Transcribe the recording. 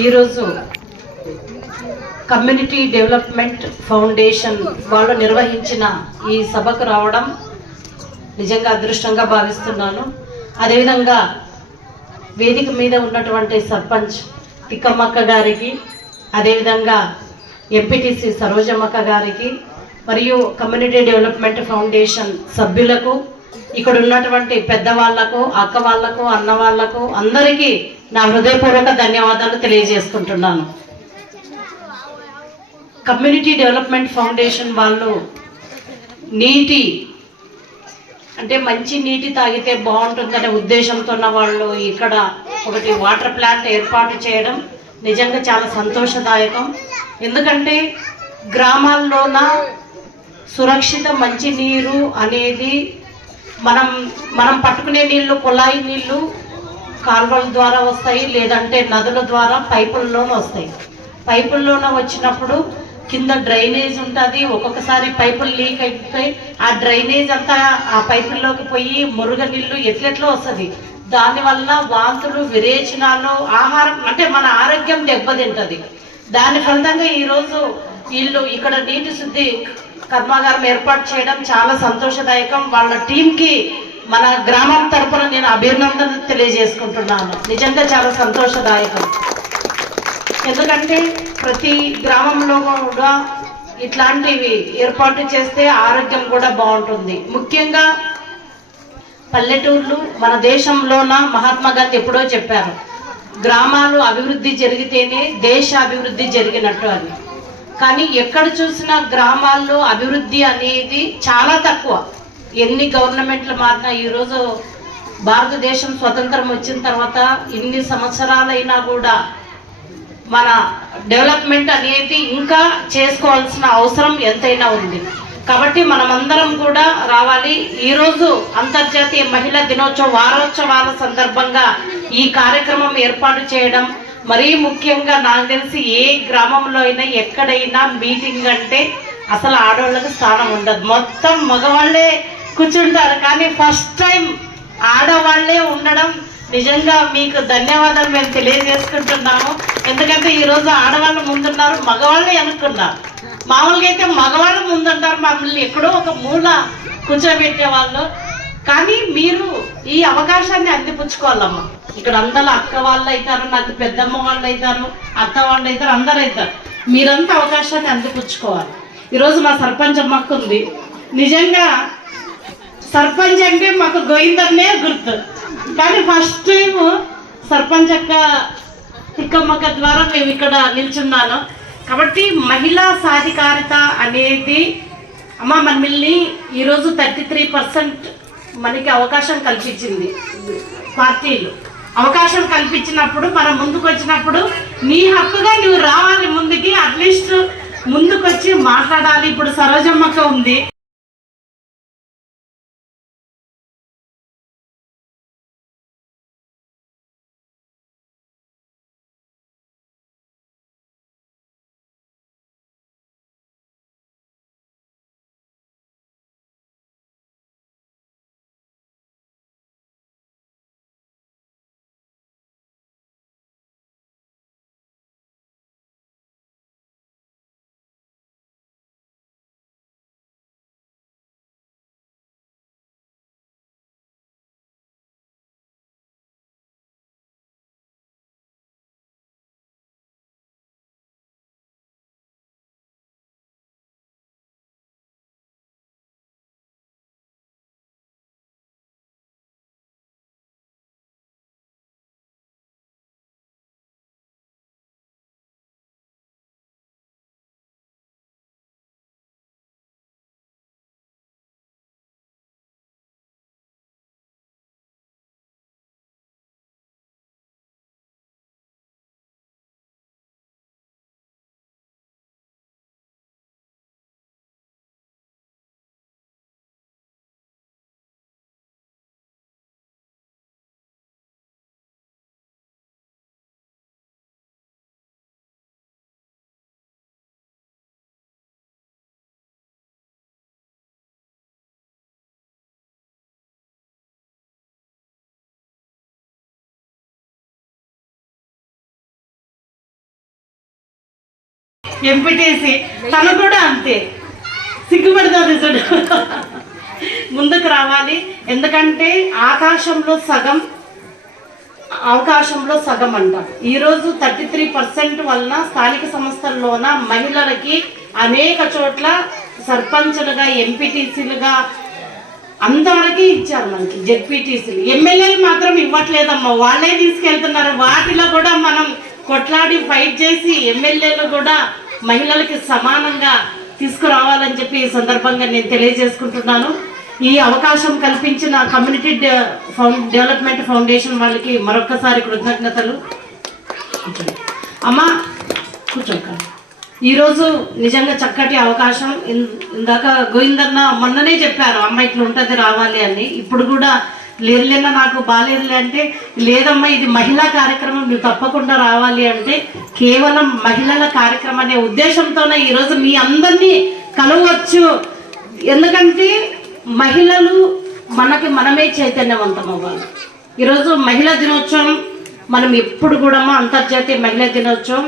ఈరోజు community development foundation వాళ్ళు నిర్వహించిన ఈ సభకు రావడం నిజంగా అదృష్టంగా భావిస్తున్నాను. అదేవిధంగా వేదిక మీద ఉన్నటువంటి సర్పంచ్ తిక్కమ్మక్క గారికి, అదేవిధంగా ఎంపీటీసీ సరోజమ్మక్క గారికి, మరియు కమ్యూనిటీ డెవలప్మెంట్ ఫౌండేషన్ సభ్యులకు, ఇక్కడ ఉన్నటువంటి పెద్దవాళ్లకు, అక్క వాళ్లకు, అన్న వాళ్లకు అందరికీ నా హృదయపూర్వక ధన్యవాదాలు తెలియజేసుకుంటున్నాను. కమ్యూనిటీ డెవలప్మెంట్ ఫౌండేషన్ వాళ్ళు నీటి అంటే మంచి నీటి తాగితే బాగుంటుందనే ఉద్దేశంతో ఉన్న వాళ్ళు ఇక్కడ ఒకటి వాటర్ ప్లాంట్ ఏర్పాటు చేయడం నిజంగా చాలా సంతోషదాయకం. ఎందుకంటే గ్రామాల్లోన సురక్షిత మంచి నీరు అనేది మనం పట్టుకునే నీళ్లు, కుళాయి నీళ్లు కాలువల ద్వారా వస్తాయి, లేదంటే నదుల ద్వారా పైపుల్లోనే వస్తాయి. పైపుల్లోనే వచ్చినప్పుడు కింద డ్రైనేజ్ ఉంటుంది. ఒక్కొక్కసారి పైపులు లీక్ అయిపోయి ఆ డ్రైనేజ్ అంతా ఆ పైపుల్లోకి పోయి మురుగ నీళ్లు ఎట్లెట్లో వస్తుంది. దానివల్ల వాంతులు, విరేచనాలు, ఆహారం అంటే మన ఆరోగ్యం దెబ్బతింటుంది. దాని ఫలితంగా ఈరోజు వీళ్ళు ఇక్కడ నీటి శుద్ధి కర్మాగారం ఏర్పాటు చేయడం చాలా సంతోషదాయకం. వాళ్ళ టీంకి మన గ్రామం తరపున నేను అభినందనలు తెలియజేసుకుంటున్నాను. నిజంగా చాలా సంతోషదాయకం. ఎందుకంటే ప్రతి గ్రామంలో కూడా ఇట్లాంటివి ఏర్పాటు చేస్తే ఆరోగ్యం కూడా బాగుంటుంది. ముఖ్యంగా పల్లెటూర్లు మన దేశంలోన మహాత్మా గాంధీ ఎప్పుడో చెప్పారు, గ్రామాలు అభివృద్ధి జరిగితేనే దేశ అభివృద్ధి జరిగినట్టు అని. కానీ ఎక్కడ చూసినా గ్రామాల్లో అభివృద్ధి అనేది చాలా తక్కువ. ఎన్ని గవర్నమెంట్లు మారినా, ఈరోజు భారతదేశం స్వతంత్రం వచ్చిన తర్వాత ఇన్ని సంవత్సరాలైనా కూడా మన డెవలప్మెంట్ అనేది ఇంకా చేసుకోవాల్సిన అవసరం ఎంతైనా ఉంది. కాబట్టి మనమందరం కూడా రావాలి. ఈరోజు అంతర్జాతీయ మహిళా వారోత్సవాల సందర్భంగా ఈ కార్యక్రమం ఏర్పాటు చేయడం, మరీ ముఖ్యంగా నాకు తెలిసి ఏ గ్రామంలో అయినా ఎక్కడైనా మీటింగ్ అంటే అసలు ఆడవాళ్ళకి స్థానం ఉండదు, మొత్తం మగవాళ్ళే కూర్చుంటారు. కానీ ఫస్ట్ టైం ఆడవాళ్లే ఉండడం నిజంగా మీకు ధన్యవాదాలు మేము తెలియజేసుకుంటున్నాము. ఎందుకంటే ఈరోజు ఆడవాళ్ళు ముందున్నారు, మగవాళ్ళే అనుకున్నారు. మామూలుగా అయితే మగవాళ్ళు ముందుంటారు, మమ్మల్ని ఎక్కడో ఒక మూల కూర్చోబెట్టేవాళ్ళు. కానీ మీరు ఈ అవకాశాన్ని అందిపుచ్చుకోవాలమ్మా. ఇక్కడ అందరూ అక్క వాళ్ళు అవుతారు, నాకు పెద్దమ్మ వాళ్ళు అవుతారు, అత్త వాళ్ళు అవుతారు, అందరూ అవుతారు. మీరంతా అవకాశాన్ని అందిపుచ్చుకోవాలి. ఈరోజు మా సర్పంచ్ అమ్మకు ఉంది. నిజంగా సర్పంచ్ అంటే మాకు గోవిందన్నే గుర్తు. కానీ ఫస్ట్ టైం సర్పంచ్ అక్క తిక్కమ్మక్క ద్వారా మేము ఇక్కడ నిల్చున్నాను. కాబట్టి మహిళా సాధికారిత అనేది అమ్మ మనల్ని ఈరోజు 33% మనకి అవకాశం కల్పించింది. పార్టీలు అవకాశం కల్పించినప్పుడు మనం ముందుకు వచ్చినప్పుడు నీ హక్కుగా నువ్వు రావాలి ముందుకి, అట్లీస్ట్ ముందుకు వచ్చి మాట్లాడాలి. ఇప్పుడు సరోజమ్మక్క ఉంది. ఎంపీటీసీ తను కూడా అంతే సిగ్గుపడుతుంది చూడు. ముందుకు రావాలి, ఎందుకంటే ఆకాశంలో సగం అవకాశంలో సగం అంటారు. ఈరోజు 33% వలన స్థానిక సంస్థల్లోన మహిళలకి అనేక చోట్ల సర్పంచులుగా ఎంపీటీసీలుగా అంతవరకు ఇచ్చారు. మనకి జెడ్పీటీసీలు, ఎమ్మెల్యేలు మాత్రం ఇవ్వట్లేదమ్మా, వాళ్ళే తీసుకెళ్తున్నారు. వాటిలో కూడా మనం కొట్లాడి ఫైట్ చేసి ఎమ్మెల్యేలు కూడా మహిళలకి సమానంగా తీసుకురావాలని చెప్పి ఈ సందర్భంగా నేను తెలియజేసుకుంటున్నాను. ఈ అవకాశం కల్పించిన కమ్యూనిటీ డెవలప్మెంట్ ఫౌండేషన్ వాళ్ళకి మరొక్కసారి కృతజ్ఞతలు. అమ్మా కూర్చోక. ఈరోజు నిజంగా చక్కటి అవకాశం. ఇందాక గోవిందన్న మొన్ననే చెప్పారు అమ్మ ఇట్లా ఉంటుంది రావాలి అని. ఇప్పుడు కూడా లేదులేనా నాకు బాగాలేదులే అంటే, లేదమ్మా ఇది మహిళా కార్యక్రమం, మీరు తప్పకుండా రావాలి అంటే, కేవలం మహిళల కార్యక్రమం అనే ఉద్దేశంతోనే ఈరోజు మీ అందరినీ కలవచ్చు. ఎందుకంటే మహిళలు మనమే చైతన్యవంతం అవ్వాలి. ఈరోజు మహిళా దినోత్సవం మనం ఎప్పుడు కూడా అంతర్జాతీయ మహిళా దినోత్సవం